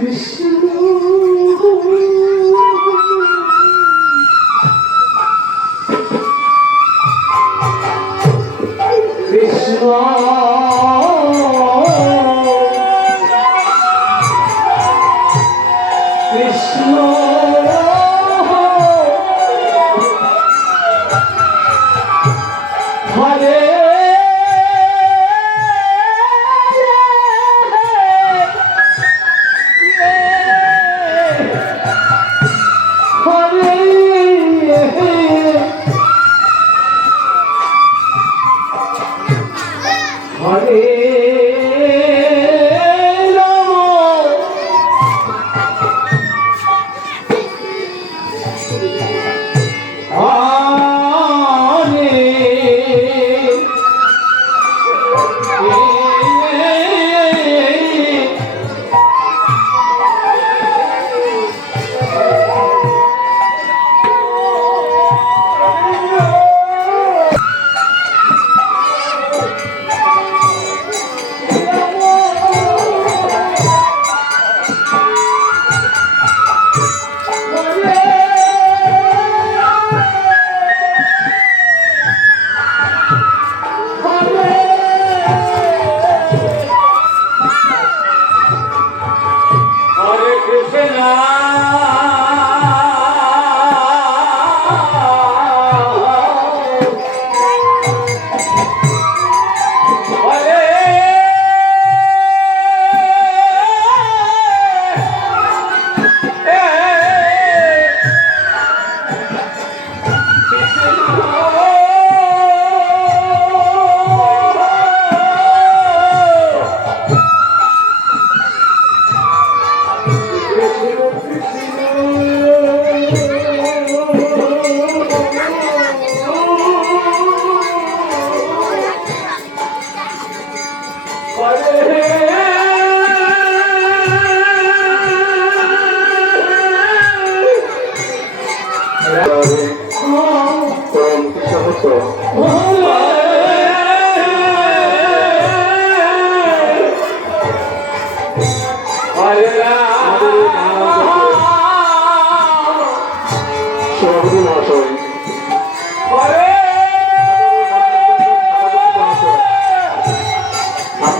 হরে কৃষ্ণ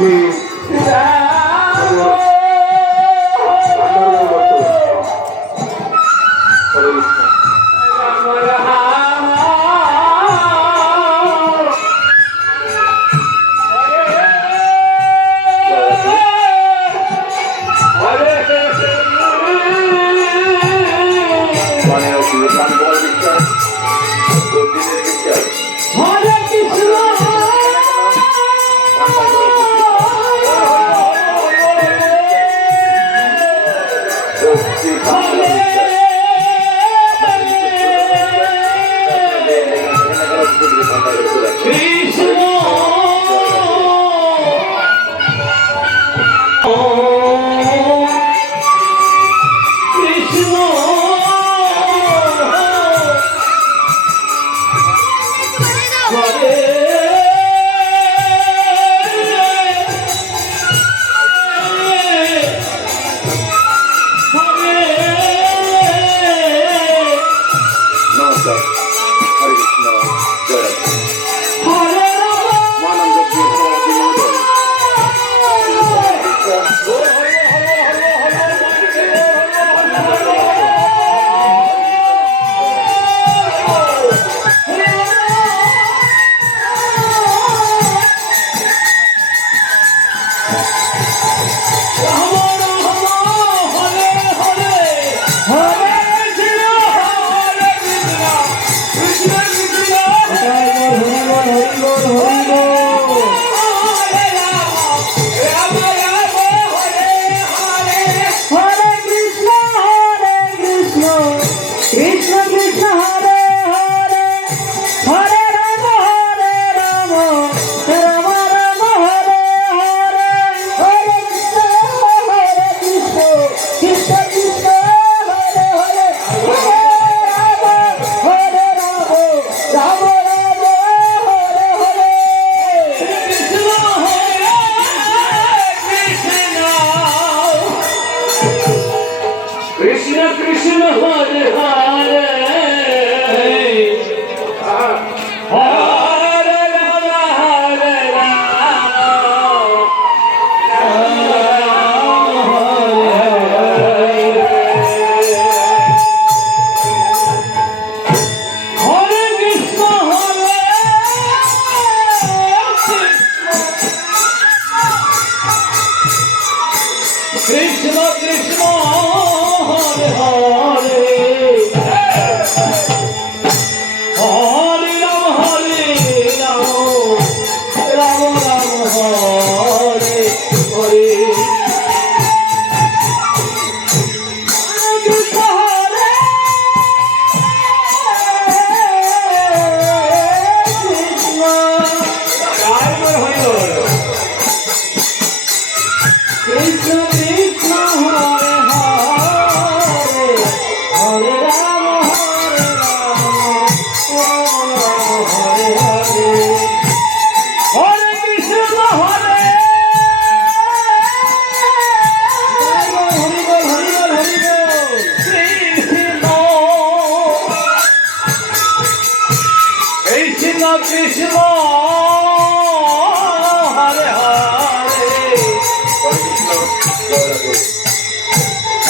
আপনি হরে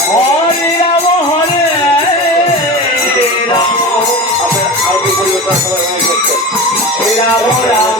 হরে রাম হরে রাম। আপনার আরতি পরিবর্তন রাম রাম।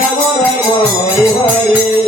হরে হরে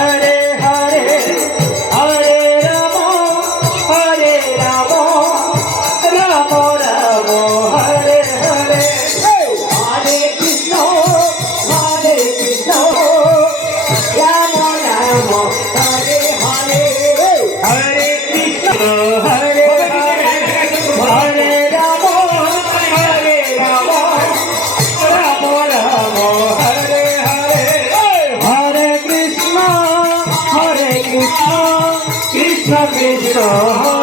কৃষ্ণ কৃষ্ণ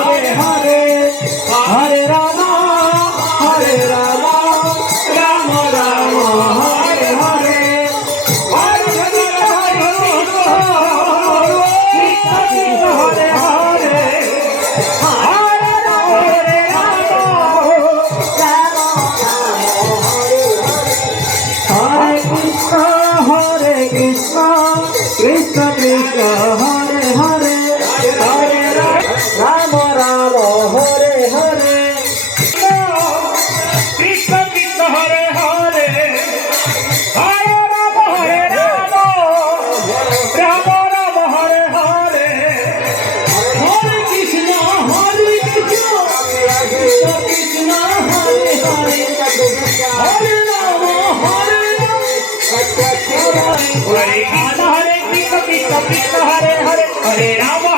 হরে হরে